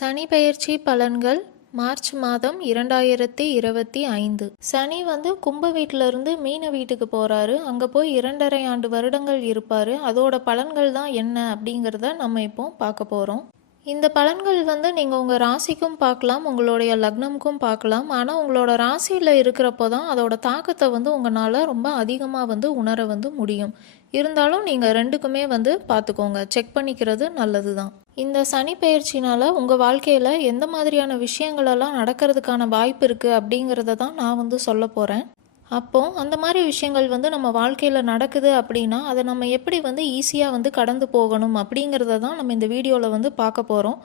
சனி பெயர்ச்சி பலன்கள் மார்ச் மாதம் 2025. சனி கும்ப வீட்டிலிருந்து மீன வீட்டுக்கு போகிறாரு. அங்கே போய் 2.5 ஆண்டு வருடங்கள் இருப்பார். அதோட பலன்கள் தான் என்ன அப்படிங்கிறத நம்ம இப்போ பார்க்க போகிறோம். இந்த பலன்கள் நீங்கள் உங்கள் ராசிக்கும் பார்க்கலாம், உங்களுடைய லக்னமுக்கும் பார்க்கலாம். ஆனால் உங்களோட ராசியில் இருக்கிறப்போ தான் அதோட தாக்கத்தை உங்களால் ரொம்ப அதிகமாக உணர முடியும். இருந்தாலும் நீங்கள் ரெண்டுக்குமே பார்த்துக்கோங்க, செக் பண்ணிக்கிறது நல்லது தான். இந்த சனி பெயர்ச்சினால் உங்கள் வாழ்க்கையில் எந்த மாதிரியான விஷயங்களெல்லாம் நடக்கிறதுக்கான வாய்ப்பு இருக்குது அப்படிங்கிறத தான் நான் சொல்ல போகிறேன். அப்போது அந்த மாதிரி விஷயங்கள் நம்ம வாழ்க்கையில் நடக்குது அப்படின்னா அதை நம்ம எப்படி ஈஸியாக கடந்து போகணும் அப்படிங்கிறத தான் நம்ம இந்த வீடியோவில் பார்க்க போகிறோம்.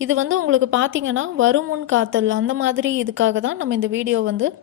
இது உங்களுக்கு பார்த்தீங்கன்னா வருமுன் காத்தல் அந்த மாதிரி இதுக்காக தான் நம்ம இந்த வீடியோ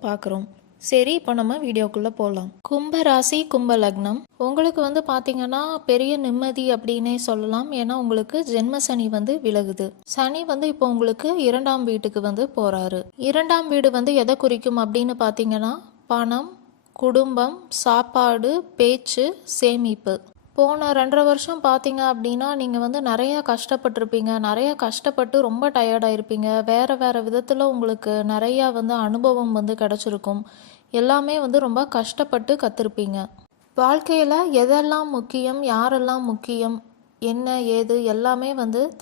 பார்க்குறோம். சரி, இப்போ நம்ம வீடியோக்குள்ளே போகலாம். கும்ப ராசி, கும்ப லக்னம். உங்களுக்கு பார்த்தீங்கன்னா பெரிய நிம்மதி அப்படின்னே சொல்லலாம். ஏன்னா உங்களுக்கு ஜென்ம சனி விலகுது. சனி இப்போ உங்களுக்கு 2ஆம் வீட்டுக்கு போகிறாரு. 2ஆம் வீடு எதை குறிக்கும் அப்படின்னு பார்த்தீங்கன்னா பணம், குடும்பம், சாப்பாடு, பேச்சு, சேமிப்பு. போன 2.5 வருஷம் பார்த்தீங்க அப்படின்னா நீங்கள் நிறையா கஷ்டப்பட்டிருப்பீங்க. நிறையா கஷ்டப்பட்டு ரொம்ப டயர்டாயிருப்பீங்க. வேறு விதத்தில் உங்களுக்கு நிறையா அனுபவம் கிடச்சிருக்கும். எல்லாமே ரொம்ப கஷ்டப்பட்டு கற்றுருப்பீங்க. வாழ்க்கையில் எதெல்லாம் முக்கியம், யாரெல்லாம் முக்கியம், என்ன ஏது எல்லாமே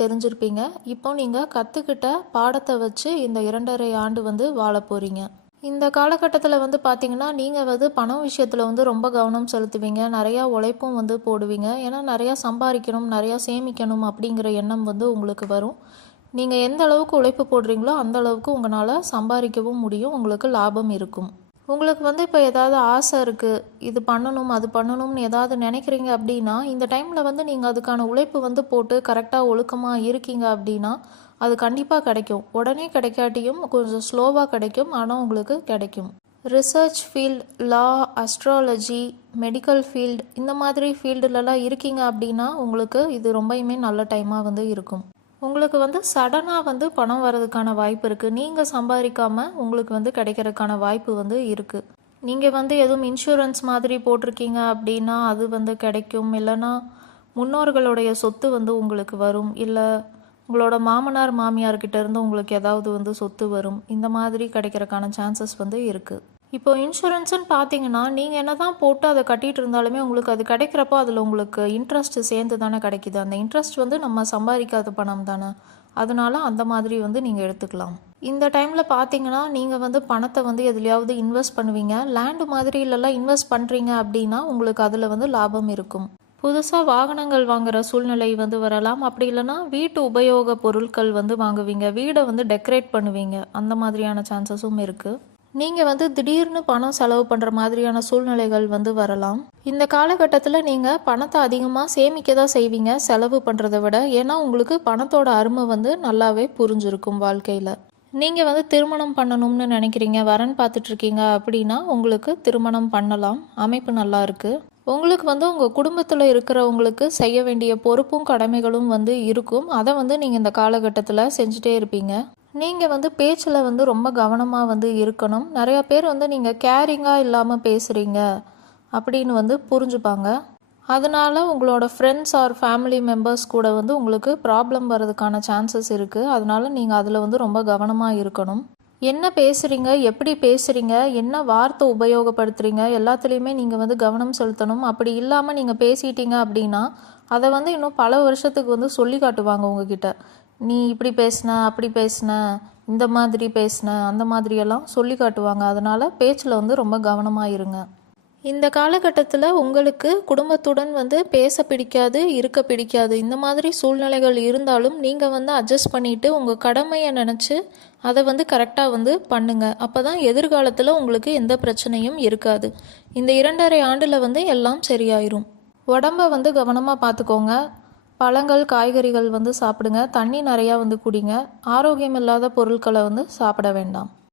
தெரிஞ்சிருப்பீங்க. இப்போ நீங்கள் கற்றுக்கிட்ட பாடத்தை வச்சு இந்த 2.5 ஆண்டு வாழ போகிறீங்க. இந்த காலகட்டத்தில் பார்த்தீங்கன்னா நீங்கள் பணம் விஷயத்தில் ரொம்ப கவனம் செலுத்துவீங்க. நிறையா உழைப்பும் போடுவீங்க. ஏன்னா நிறையா சம்பாதிக்கணும், நிறையா சேமிக்கணும் அப்படிங்கிற எண்ணம் உங்களுக்கு வரும். நீங்கள் எந்த அளவுக்கு உழைப்பு போடுறீங்களோ அந்த அளவுக்கு உங்களால் சம்பாதிக்கவும் முடியும், உங்களுக்கு லாபம் இருக்கும். உங்களுக்கு இப்போ ஏதாவது ஆசை இருக்குது, இது பண்ணணும் அது பண்ணணும்னு ஏதாவது நினைக்கிறீங்க அப்படின்னா இந்த டைமில் நீங்கள் அதுக்கான உழைப்பு போட்டு கரெக்டாக ஒழுக்கமாக இருக்கீங்க அப்படின்னா அது கண்டிப்பாக கிடைக்கும். உடனே கிடைக்காட்டியும் கொஞ்சம் ஸ்லோவாக கிடைக்கும், ஆனால் உங்களுக்கு கிடைக்கும். ரிசர்ச் ஃபீல்டு, லா, அஸ்ட்ராலஜி, மெடிக்கல் ஃபீல்டு இந்த மாதிரி ஃபீல்டுலலாம் இருக்கீங்க அப்படின்னா உங்களுக்கு இது ரொம்பவுமே நல்ல டைமாக இருக்கும். உங்களுக்கு சடனாக பணம் வர்றதுக்கான வாய்ப்பு இருக்குது. நீங்கள் சம்பாதிக்காமல் உங்களுக்கு கிடைக்கிறதுக்கான வாய்ப்பு இருக்குது. நீங்கள் எதுவும் இன்சூரன்ஸ் மாதிரி போட்டிருக்கீங்க அப்படின்னா அது கிடைக்கும். இல்லைன்னா முன்னோர்களுடைய சொத்து உங்களுக்கு வரும். இல்லை உங்களோட மாமனார் மாமியார்கிட்ட இருந்து உங்களுக்கு ஏதாவது சொத்து வரும். இந்த மாதிரி கிடைக்கிறதுக்கான சான்சஸ் இருக்குது. இப்போ இன்சூரன்ஸ்ன்னு பார்த்தீங்கன்னா நீங்கள் என்ன தான் போட்டு அதை கட்டிகிட்டு இருந்தாலுமே உங்களுக்கு அது கிடைக்கிறப்போ அதில் உங்களுக்கு இன்ட்ரெஸ்ட் சேர்ந்து தானே கிடைக்கிது. அந்த இன்ட்ரெஸ்ட் நம்ம சம்பாதிக்காத பணம் தானே, அதனால அந்த மாதிரி நீங்கள் எடுத்துக்கலாம். இந்த டைமில் பார்த்தீங்கன்னா நீங்கள் பணத்தை எதுலையாவது இன்வெஸ்ட் பண்ணுவீங்க. லேண்டு மாதிரி இல்லைலாம் இன்வெஸ்ட் பண்ணுறீங்க அப்படின்னா உங்களுக்கு அதில் லாபம் இருக்கும். புதுசாக வாகனங்கள் வாங்குகிற சூழ்நிலை வரலாம். அப்படி இல்லைன்னா வீட்டு உபயோக பொருட்கள் வாங்குவீங்க. வீடை டெக்கரேட் பண்ணுவீங்க. அந்த மாதிரியான சான்சஸும் இருக்குது. நீங்கள் திடீர்னு பணம் செலவு பண்ணுற மாதிரியான சூழ்நிலைகள் வரலாம். இந்த காலகட்டத்தில் நீங்கள் பணத்தை அதிகமாக சேமிக்க தான் செய்வீங்க செலவு பண்ணுறதை விட. ஏன்னா உங்களுக்கு பணத்தோட அருமை நல்லாவே புரிஞ்சிருக்கும் வாழ்க்கையில். நீங்கள் திருமணம் பண்ணணும்னு நினைக்கிறீங்க, வரன் பார்த்துட்ருக்கீங்க அப்படின்னா உங்களுக்கு திருமணம் பண்ணலாம். அமைப்பு நல்லா இருக்குது. உங்களுக்கு உங்கள் குடும்பத்தில் இருக்கிறவங்களுக்கு செய்ய வேண்டிய பொறுப்பும் கடமைகளும் இருக்கும். அதை நீங்கள் இந்த காலகட்டத்தில் செஞ்சுட்டே இருப்பீங்க. நீங்கள் பேச்சில் ரொம்ப கவனமாக இருக்கணும். நிறையா பேர் நீங்கள் கேரிங்காக இல்லாமல் பேசுகிறீங்க அப்படின்னு புரிஞ்சுப்பாங்க. அதனால் உங்களோட ஃப்ரெண்ட்ஸ் ஆர் ஃபேமிலி மெம்பர்ஸ் கூட உங்களுக்கு ப்ராப்ளம் வர்றதுக்கான சான்சஸ் இருக்குது. அதனால் நீங்கள் அதில் ரொம்ப கவனமாக இருக்கணும். என்ன பேசுகிறீங்க, எப்படி பேசுகிறீங்க, என்ன வார்த்தை உபயோகப்படுத்துகிறீங்க எல்லாத்துலேயுமே நீங்கள் கவனம் செலுத்தணும். அப்படி இல்லாமல் நீங்கள் பேசிட்டீங்க அப்படின்னா அதை இன்னும் பல வருஷத்துக்கு சொல்லி காட்டுவாங்க உங்ககிட்ட. நீ இப்படி பேசின, அப்படி பேசின, இந்த மாதிரி பேசின, அந்த மாதிரியெல்லாம் சொல்லி காட்டுவாங்க. அதனால் பேச்சில் ரொம்ப கவனமாக இருங்க. இந்த காலகட்டத்தில் உங்களுக்கு குடும்பத்துடன் பேச பிடிக்காது, இருக்க பிடிக்காது. இந்த மாதிரி சூழ்நிலைகள் இருந்தாலும் நீங்கள் அட்ஜஸ்ட் பண்ணிவிட்டு உங்கள் கடமையை நினச்சி அதை கரெக்டாக பண்ணுங்கள். அப்போ தான் எதிர்காலத்தில் உங்களுக்கு எந்த பிரச்சனையும் இருக்காது. இந்த 2.5 ஆண்டில் எல்லாம் சரியாயிரும். உடம்பை கவனமாக பார்த்துக்கோங்க. பழங்கள், காய்கறிகள் சாப்பிடுங்க. தண்ணி நிறையா குடிங்க. ஆரோக்கியம் இல்லாத பொருட்களை சாப்பிட வேண்டாம்.